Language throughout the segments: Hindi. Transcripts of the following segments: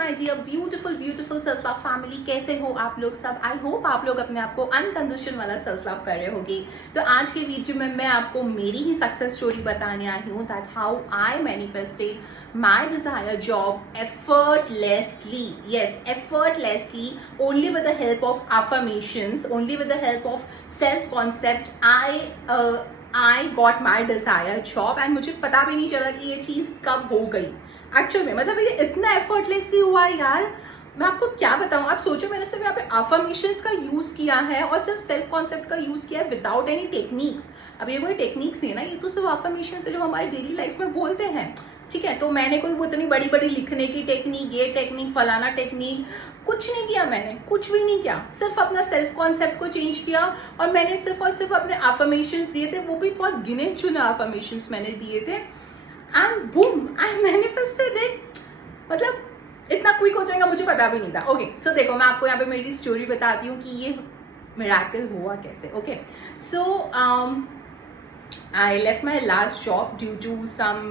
My dear beautiful beautiful self love family, कैसे हो आप लोग सब। आई होप आप लोग अपने आप को अनकंडीशन वाला सेल्फ लव कर रहे होगे। तो आज के वीडियो में मैं आपको मेरी ही सक्सेस स्टोरी बताने आई हूँ, that how I manifested my desire job effortlessly, yes, effortlessly, only with the help of affirmations, only with the help of self concept. I got my desired job and मुझे पता भी नहीं चला कि ये चीज़ कब हो गई एक्चुअल में। मतलब ये इतना एफर्टलेसली हुआ यार, मैं आपको क्या बताऊं। आप सोचो, मैंने सिर्फ यहाँ पे अफर्मेशंस का यूज किया है और सिर्फ सेल्फ कॉन्सेप्ट का यूज किया है विदाउट एनी टेक्निक्स। अब ये कोई टेक्निक्स नहीं है ना, ये तो सिर्फ अफर्मेशंस है जो हमारे डेली लाइफ में बोलते हैं, ठीक है। तो मैंने कोई वो इतनी बड़ी बड़ी लिखने की टेक्निक, ये टेक्निक, फलाना टेक्निक, कुछ नहीं किया। मैंने कुछ भी नहीं किया, सिर्फ अपना सेल्फ कॉन्सेप्ट को चेंज किया और मैंने सिर्फ और सिर्फ अपने अफर्मेशंस दिए थे, वो भी बहुत गिने चुने अफर्मेशंस मैंने दिए थे, and boom, I manifested it. मतलब इतना क्विक हो जाएगा मुझे पता भी नहीं था। ओके, सो देखो, मैं आपको यहाँ पे मेरी स्टोरी बताती हूँ कि ये मिरेकल हुआ कैसे। Okay, so I left my last job due to some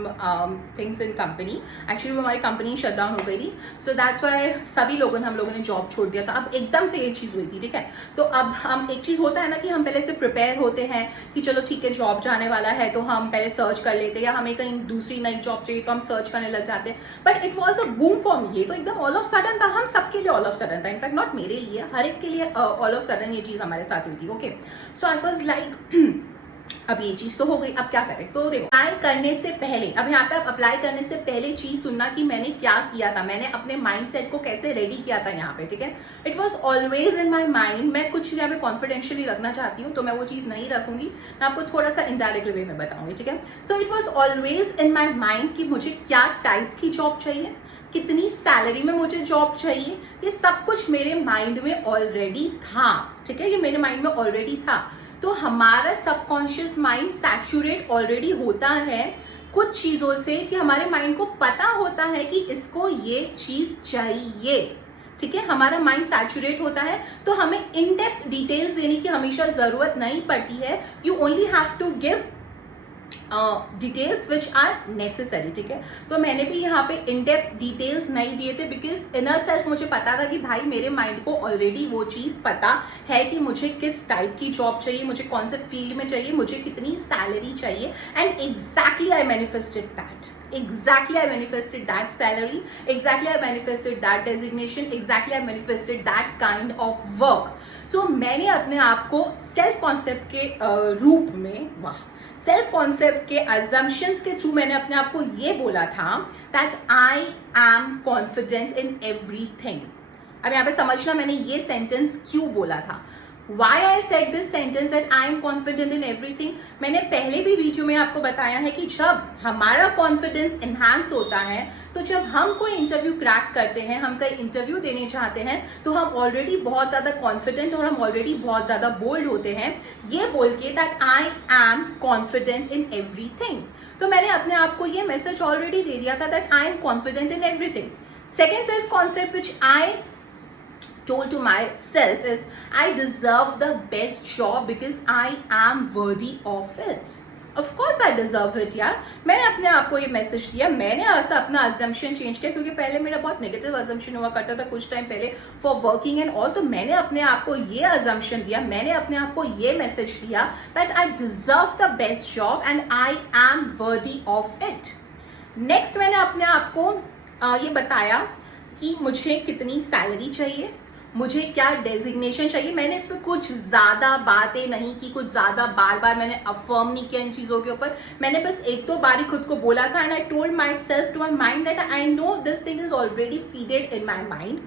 things in company. Actually वो हमारी कंपनी शट डाउन हो गई थी, so that's why सभी लोगों ने, हम लोगों ने जॉब छोड़ दिया था। अब एकदम से ये चीज़ हुई थी, ठीक है। तो अब हम, एक चीज़ होता है ना कि हम पहले से प्रिपेयर होते हैं कि चलो ठीक है जॉब जाने वाला है, तो हम पहले सर्च कर लेते हैं, या हमें कहीं दूसरी नई जॉब चाहिए तो हम सर्च करने लग जाते हैं। But it was a boom for me. ये तो एकदम ऑल ऑफ सडन था, हम सबके लिए ऑल ऑफ सडन था, इनफैक्ट नॉट मेरे लिए, हर एक के लिए ऑल ऑफ सडन ये चीज़ हमारे साथ हुई थी। Okay, so I was like अब ये चीज तो हो गई, अब क्या करें। तो देखो, अप्लाई करने से पहले, अब यहाँ पे आप अप्लाई करने से पहले चीज सुनना कि मैंने क्या किया था, मैंने अपने माइंडसेट को कैसे रेडी किया था यहाँ पे, ठीक है। It was always in my mind. मैं कुछ यहाँ पे कॉन्फिडेंशियली रखना चाहती हूँ, तो मैं वो चीज नहीं रखूंगी, मैं आपको थोड़ा सा इनडायरेक्ट वे में बताऊंगी, ठीक है। So it was always in my mind कि मुझे क्या टाइप की जॉब चाहिए, कितनी सैलरी में मुझे जॉब चाहिए, ये सब कुछ मेरे माइंड में ऑलरेडी था, ठीक है। ये मेरे माइंड में ऑलरेडी था। तो हमारा सबकॉन्शियस माइंड सैचुरेट ऑलरेडी होता है कुछ चीजों से, कि हमारे माइंड को पता होता है कि इसको ये चीज चाहिए, ठीक है। हमारा माइंड सैचुरेट होता है, तो हमें इन डेप्थ डिटेल्स देने की हमेशा जरूरत नहीं पड़ती है। You only have to give details which are necessary, ठीक है। तो मैंने भी यहाँ पे इन डेप्थ डिटेल्स नहीं दिए थे, बिकॉज इनर सेल्फ मुझे पता था कि भाई मेरे माइंड को ऑलरेडी वो चीज पता है कि मुझे किस टाइप की जॉब चाहिए, मुझे कौन से फील्ड में चाहिए, मुझे कितनी सैलरी चाहिए, and exactly I manifested that. Exactly, I manifested that salary. Exactly, I manifested that designation. Exactly, I manifested that kind of work. So मैंने अपने आप को सेल्फ कॉन्सेप्ट के रूप में, वाह, सेल्फ कॉन्सेप्ट के assumptions के थ्रू मैंने अपने आप को ये बोला था that I am confident in everything. अब यहाँ पे समझना मैंने ये सेंटेंस क्यों बोला था। Why I said this sentence that I am confident in everything? मैंने पहले भी वीडियो में आपको बताया है कि जब हमारा कॉन्फिडेंस एनहांस होता है, तो जब हम कोई इंटरव्यू क्रैक करते हैं, हम कोई इंटरव्यू देने चाहते हैं, तो हम ऑलरेडी बहुत ज्यादा कॉन्फिडेंट और हम ऑलरेडी बहुत ज्यादा बोल्ड होते हैं, ये बोल के that I am confident in everything. तो मैंने अपने आप को ये मैसेज ऑलरेडी दे दिया था that I am confident in everything. Second self concept which I told to myself is I deserve the best job because I am worthy of it. Of course I deserve it यार। मैंने अपने आप को ये मैसेज दिया, मैंने ऐसा अपना assumption चेंज किया, क्योंकि पहले मेरा बहुत नेगेटिव assumption हुआ करता था कुछ टाइम पहले for working and all। तो मैंने अपने आप को ये assumption दिया, मैंने अपने आप को ये मैसेज दिया that I deserve the best job and I am worthy of it। Next मैंने अपने आप को ये बताया कि मुझे कितनी सैलरी चाहिए, मुझे क्या डेजिग्नेशन चाहिए। मैंने इसमें कुछ ज्यादा बातें नहीं की, कुछ ज्यादा बार बार मैंने अफर्म नहीं किया इन चीजों के ऊपर। मैंने बस एक दो बार ही खुद को बोला था, and I told my self to my mind that I know this thing is already feeded in my mind.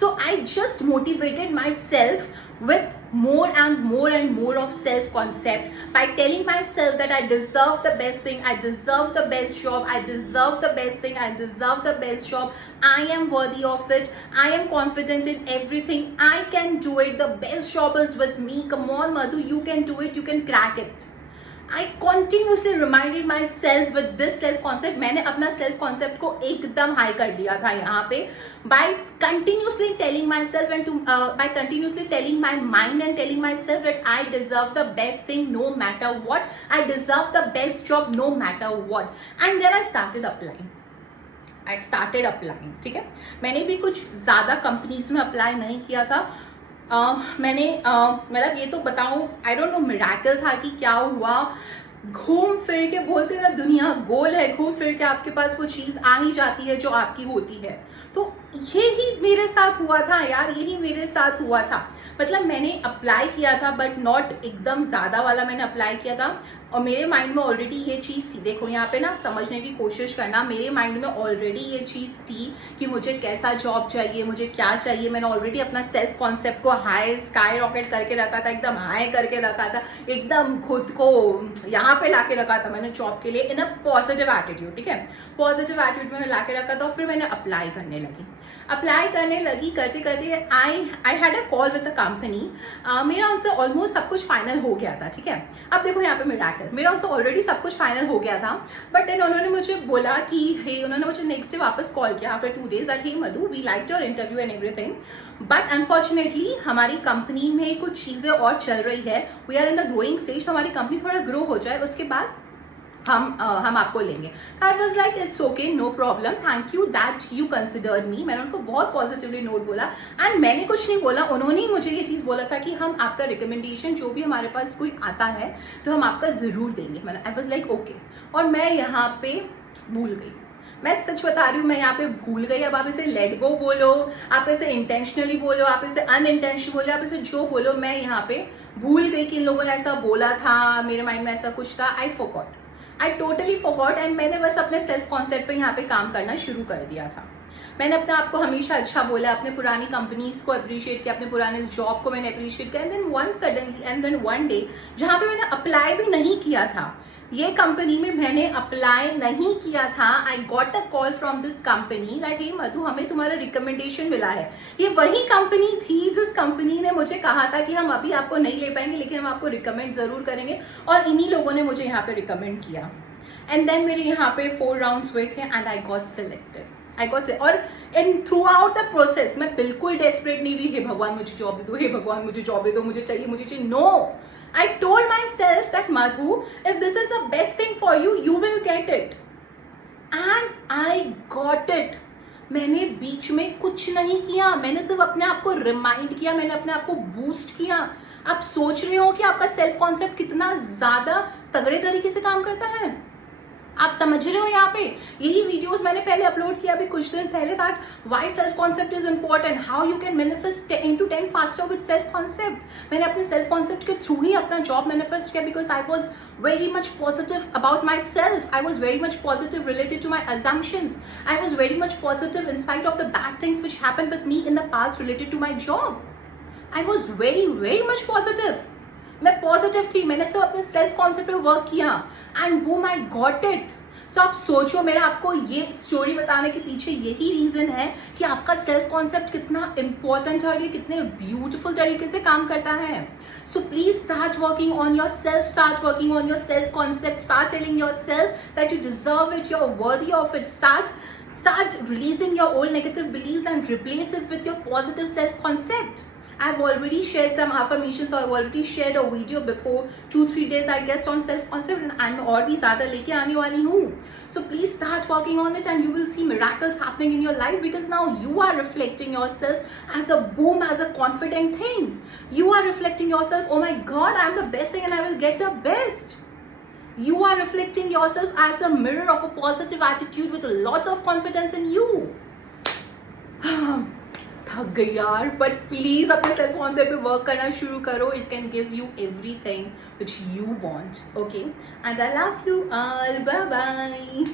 So I just motivated my self with more and more of self concept by telling myself that I deserve the best thing, I deserve the best job, I deserve the best thing, I deserve the best job, I am worthy of it, I am confident in everything, I can do it, the best job is with me, come on Madhu, you can do it, you can crack it। I continuously reminded myself with this self concept। मैंने अपना self concept को एकदम हाई कर दिया था यहाँ पे by continuously telling myself and by continuously telling my mind and telling myself that I deserve the best thing no matter what, I deserve the best job no matter what, and then I started applying। I started applying, ठीक है। मैंने भी कुछ ज़्यादा कंपनीज में अप्लाई नहीं किया था। मैंने मतलब ये तो बताऊँ, आई डोंट नो मिरेकल था कि क्या हुआ, घूम फिर के बोलते हैं ना, दुनिया गोल है, घूम फिर के आपके पास वो चीज़ आ ही जाती है जो आपकी होती है। तो यही मेरे साथ हुआ था यार, यही मेरे साथ हुआ था। मतलब मैंने अप्लाई किया था बट नॉट एकदम ज़्यादा वाला मैंने अप्लाई किया था, और मेरे माइंड में ऑलरेडी ये चीज़ थी। देखो यहाँ पे ना समझने की कोशिश करना, मेरे माइंड में ऑलरेडी ये चीज़ थी कि मुझे कैसा जॉब चाहिए, मुझे क्या चाहिए। मैंने ऑलरेडी अपना सेल्फ कॉन्सेप्ट को हाई स्काई रॉकेट करके रखा था, एकदम हाई करके रखा था, एकदम खुद को यहाँ पे लाके रखा था मैंने जॉब के लिए इन अ पॉजिटिव एटीट्यूड, ठीक है। पॉजिटिव एटीट्यूड में लाके रखा था। फिर मैंने अप्लाई करने लगी, करते करते I had a call with the company. मेरा उनसे ऑलमोस्ट सब कुछ फाइनल हो गया था, ठीक है। अब देखो यहाँ पे मेरा उनसे ऑलरेडी सब कुछ फाइनल हो गया था, बट देन उन्होंने मुझे बोला कि उन्होंने मुझे नेक्स्ट डे वापस कॉल किया after 2 days that hey Madhu, we liked your interview and everything, but unfortunately हमारी कंपनी में कुछ चीजें और चल रही है, we are in the growing stage, तो हमारी कंपनी थोड़ा ग्रो हो जाए उसके बाद हम आपको लेंगे। I was like it's okay, no problem, thank you that you consider me. मैंने उनको बहुत पॉजिटिवली नोट बोला, एंड मैंने कुछ नहीं बोला, उन्होंने ही मुझे ये चीज़ बोला था कि हम आपका रिकमेंडेशन जो भी हमारे पास कोई आता है तो हम आपका ज़रूर देंगे। मैंने आई वॉज लाइक ओके, और मैं यहाँ पे भूल गई, मैं सच बता रही हूँ, मैं यहाँ पे भूल गई। अब आप इसे लेट गो बोलो, आप इसे इंटेंशनली बोलो, आप इसे अनइंटेंशनली बोलो, आप इसे जो बोलो, मैं यहाँ पे भूल गई कि इन लोगों ने ऐसा बोला था, मेरे माइंड में ऐसा कुछ था। आई टोटली फॉरगॉट, एंड मैंने बस अपने सेल्फ कॉन्सेप्ट पे यहाँ पे काम करना शुरू कर दिया था। मैंने अपने आप को हमेशा अच्छा बोला, अपने पुरानी कंपनीज को अप्रिशिएट किया, अपने पुराने जॉब को मैंने अप्रिशिएट किया, एंड देन वन डे जहाँ पे मैंने अप्लाई भी नहीं किया था, ये कंपनी में मैंने अप्लाई नहीं किया था, I got a call from this company that hey Madhu, हमें तुम्हारा रिकमेंडेशन मिला है। ये वही कंपनी थी जिस कंपनी ने मुझे कहा था कि हम अभी आपको नहीं ले पाएंगे लेकिन हम आपको रिकमेंड जरूर करेंगे, और इन्हीं लोगों ने मुझे यहाँ पे रिकमेंड किया। एंड देन मेरे यहाँ पे 4 राउंड्स हुए थे एंड आई गॉट सिलेक्टेड। और in throughout the process मैं बिल्कुल डेस्परेट नहीं हुई, हे भगवान मुझे जॉब दे दो, हे भगवान मुझे जॉब दे दो, मुझे चाहिए। No, I told myself that Madhu, if this is the best thing for you, you will get it. And I got it. मैंने बीच में कुछ नहीं किया, मैंने सिर्फ अपने आप को रिमाइंड किया, मैंने अपने आप को बूस्ट किया। आप सोच रहे हो कि आपका सेल्फ कॉन्सेप्ट कितना ज्यादा तगड़े तरीके से काम करता है, आप समझ रहे हो। यहाँ पे यही वीडियोस मैंने पहले अपलोड किया अभी कुछ दिन पहले, that why self concept is important, how you can manifest 10 to 10 faster with self concept. मैंने अपने सेल्फ कॉन्सेप्ट के थ्रू ही अपना जॉब मैनिफेस्ट किया, because I was very much positive about my self, I was very much positive related to my assumptions, I was very much positive in spite of the bad things which happened with me in the past related to my job. I was very very much positive, मैं पॉजिटिव थी, मैंने सिर्फ अपने सेल्फ कॉन्सेप्ट पे वर्क किया, and boom I got it. So आप सोचो, मेरा आपको ये स्टोरी बताने के पीछे यही रीजन है कि आपका सेल्फ कॉन्सेप्ट कितना इंपॉर्टेंट है और ये कितने ब्यूटीफुल तरीके से काम करता है। So please start working on your self, start working on your self concept, start telling your self that you deserve it, you are worthy of it, start releasing your old negative beliefs and replace it with your positive self concept. I've already shared some affirmations, or I've already shared a video before 2-3 days I guess on self concept, and I'm और भी ज़्यादा लेके आने वाली हूँ। So please start working on it and you will see miracles happening in your life, because now you are reflecting yourself as a boom, as a confident thing. You are reflecting yourself, oh my God, I'm the best thing and I will get the best. You are reflecting yourself as a mirror of a positive attitude with lots of confidence in you. थक गई यार, बट प्लीज अपने सेल्फ कॉन्सेप्ट पे वर्क करना शुरू करो, it can give you everything which you want, okay, and I love you all, bye bye.